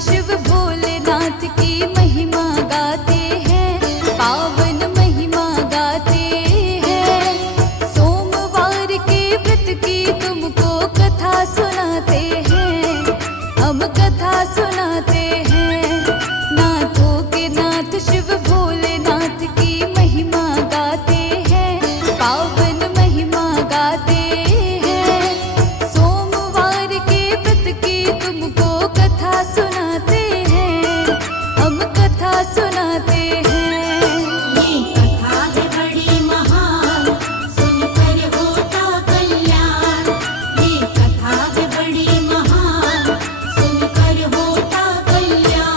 शिव भोलेनाथ की महिमा गाते हैं, पावन महिमा गाते हैं। सोमवार के व्रत की तुमको कथा सुनाते हैं, हम कथा सुनाते हैं। नाथों के नाथ शिव भोलेनाथ की महिमा गाते हैं, पावन महिमा गाते हैं। सोमवार के व्रत की तुमको कथा सुनाते हैं, हम कथा सुनाते हैं। ये कथा है बड़ी महान, सुनकर होता कल्याण। ये कथा है बड़ी महान, सुनकर होता कल्याण।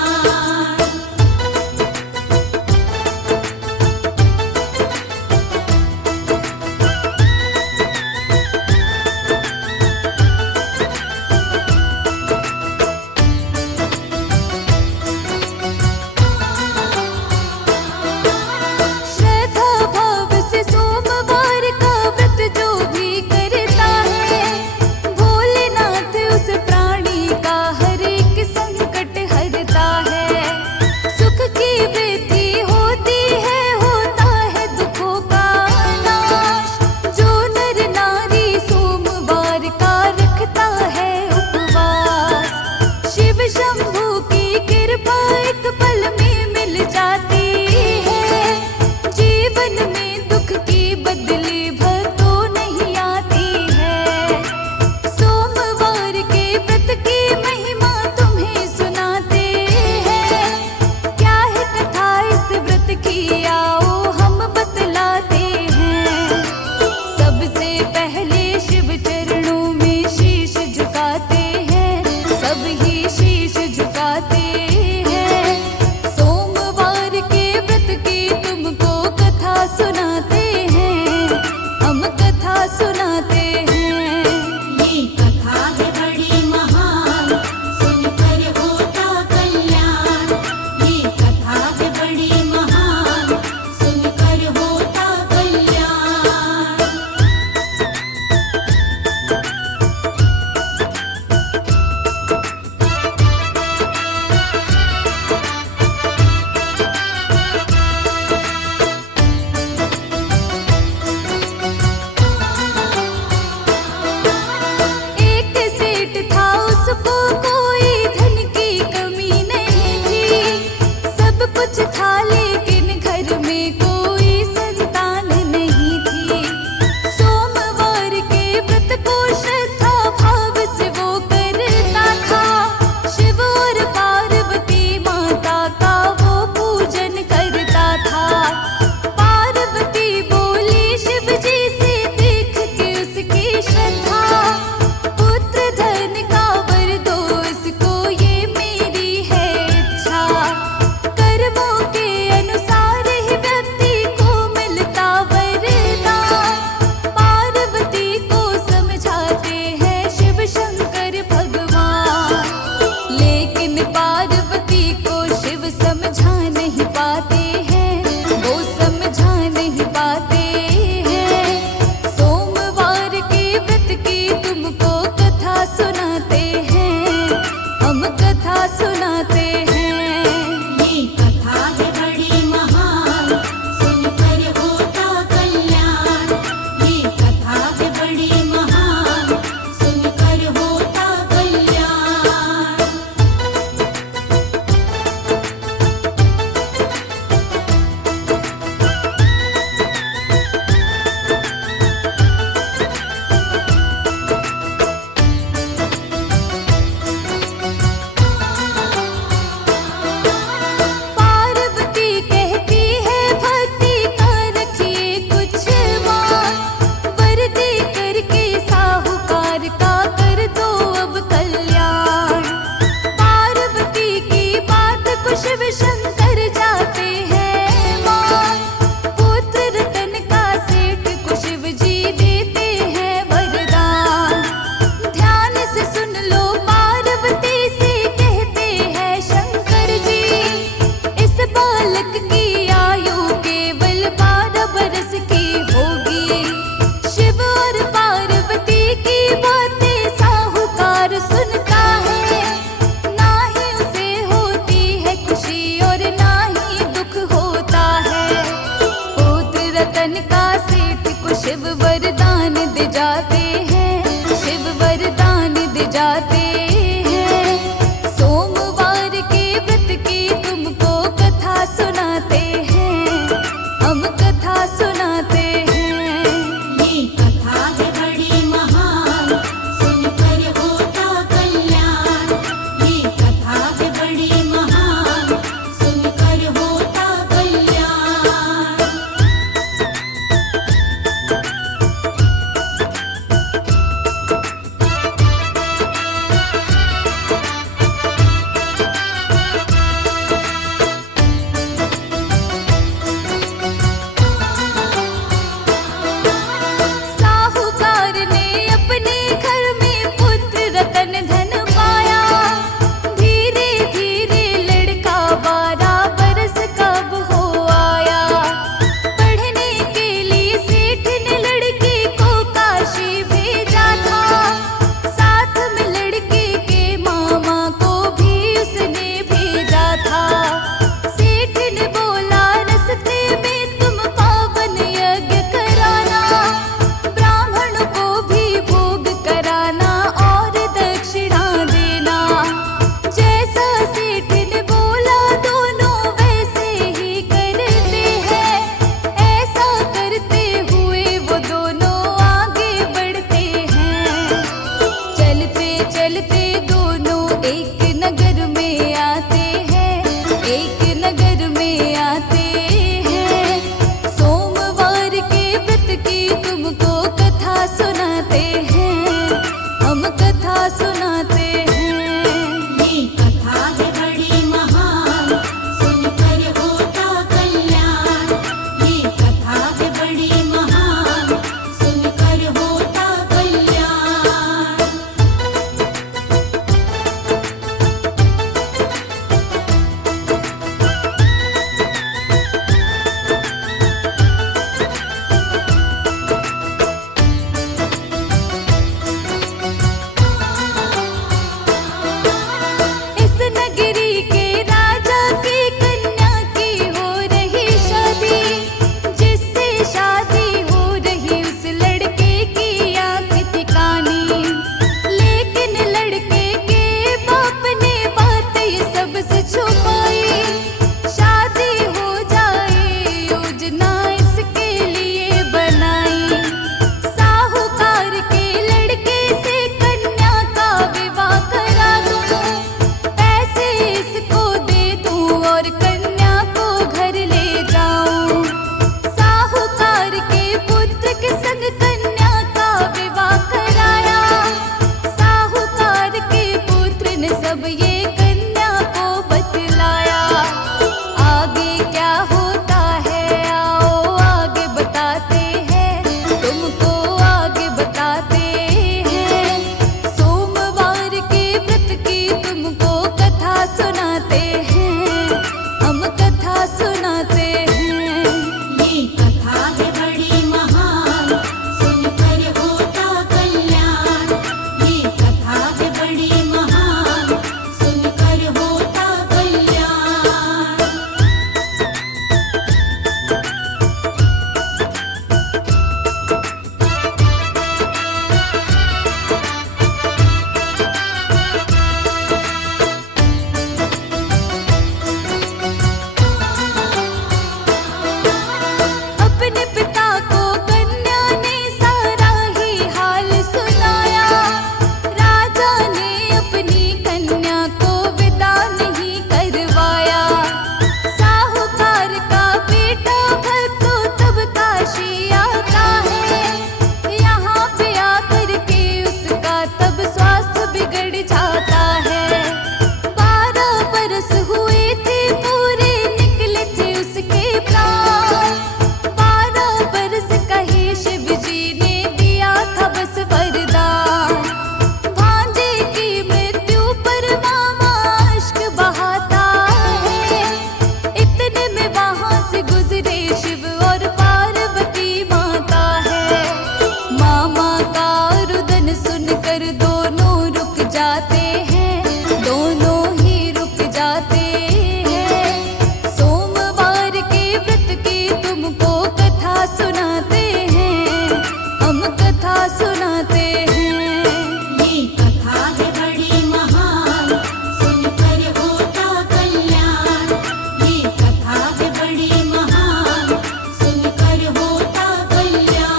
श्रद्धा भाव से सोमवार का व्रत जो भी करता है, भोलेनाथ उस प्राणी का हर एक संकट हरता है। सुख की वृद्धि होती है, होता है दुखों का नाश। जो नर नारी सोमवार का रखता है उपवास, शिव शंभू की कृपा एक पल में मिल जाती है। जीवन में दुख की बदली भक्तों नहीं आती है। सोमवार के व्रत की महिमा तुम्हें सुनाते हैं। क्या है कथा इस व्रत की, आओ हम बतलाते हैं। सबसे पहले शिव चरणों में शीश झुकाते हैं, सब ही शीश झुकाते हैं। सोमवार के व्रत की तुमको कथा सुनाते हैं, हम कथा सुनाते हैं। ये कथा है बड़ी महान, सुनकर होता कल्याण। ये कथा है बड़ी महान, सुनकर होता कल्याण। शिव वरदान दे जाते हैं, शिव वरदान दे जाते हैं। सोमवार के व्रत की तुमको कथा सुनाते हैं, हम कथा सुनाते हैं। ये कथा है बड़ी महान, सुनकर होता कल्याण। ये कथा है बड़ी महान, सुनकर होता कल्याण। सुनाते हैं। ये कथा है बड़ी महान, सुनकर होता कल्याण। ये कथा है बड़ी महान, सुनकर होता कल्याण।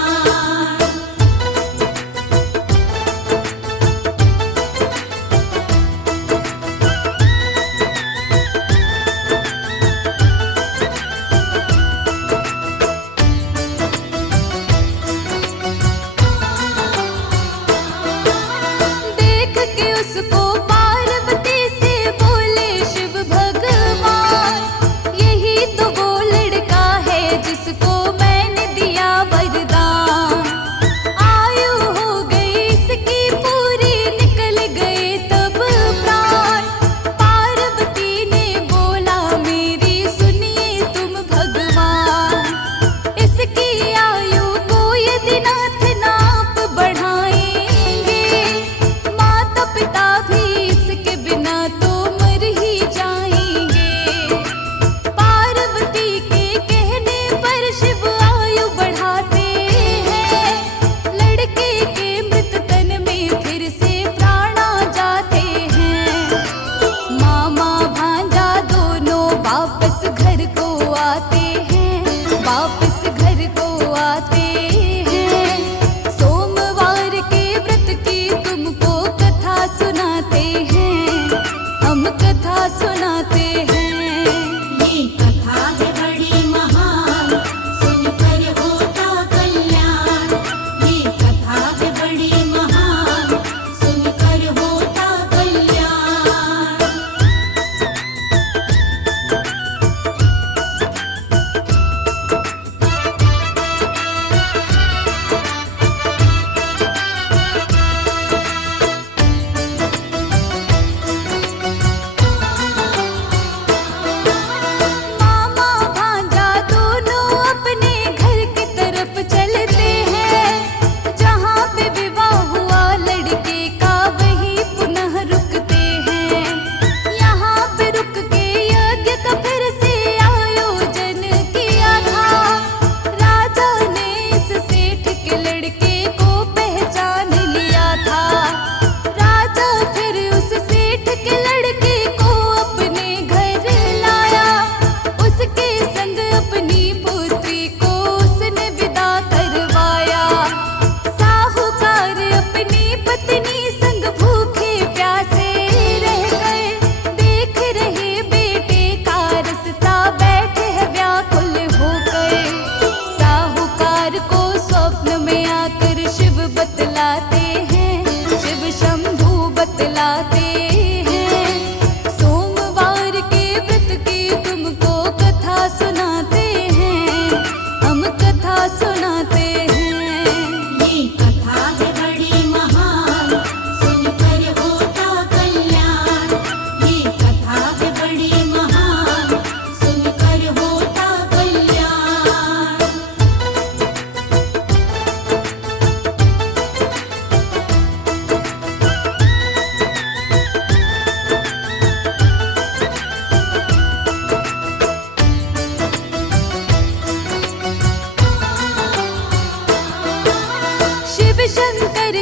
देख के उसको पार्वती से बोले शिव भगवान, यही तो वो लड़का है जिसको मैंने दिया वरदान। आयु हो गई इसकी पूरी, निकल गए तब प्राण। पार्वती ने बोला मेरी सुनिए तुम भगवान, इसकी आयु को यदि नाथ नाप बढ़ाएंगे, माता पिता भी इसके बिना तो मर ही जाएंगे। पार्वती के कहने पर शिव आयु बढ़ाते हैं, लड़के के मृत तन में फिर से प्राण आ जाते हैं। मामा भांजा दोनों वापस घर को आते हैं, वापस घर को आते हैं। सोमवार के व्रत की तुमको कथा सुनाते हैं, हम कथा सुनाते हैं। ये कथा है बड़ी महान, सुनकर होता कल्याण। ये कथा है बड़ी महान, सुनकर होता कल्याण। मामा भांजा दोनों अपने घर की तरफ चलते हैं, जहाँ पे विवाह हुआ लड़के का वहीं पुनः रुकते हैं। यहाँ पे रुक के यज्ञ का फिर से आयोजन किया था। राजा ने इस सेठ के लड़के को पहचान लिया था। राजा फिर उस सेठ के लड़के को अपने घर लाया, उसके संग अपनी पुत्री को उसने विदा करवाया। साहूकार अपनी पत्नी संग भूखे प्यासे रह गए, देख रहे बेटे का रास्ता बैठे है व्याकुल हो गए। साहूकार को स्वप्न में आकर शिव बतलाते हैं, शिव शंभू बतलाते हैं। सोमवार के व्रत की तुमको कथा सुनाते हैं, हम कथा सुनाते हैं। ये कथा है बड़ी महान, सुनकर होता कल्याण। ये कथा है बड़ी महान, सुनकर होता कल्याण। शिव शंकर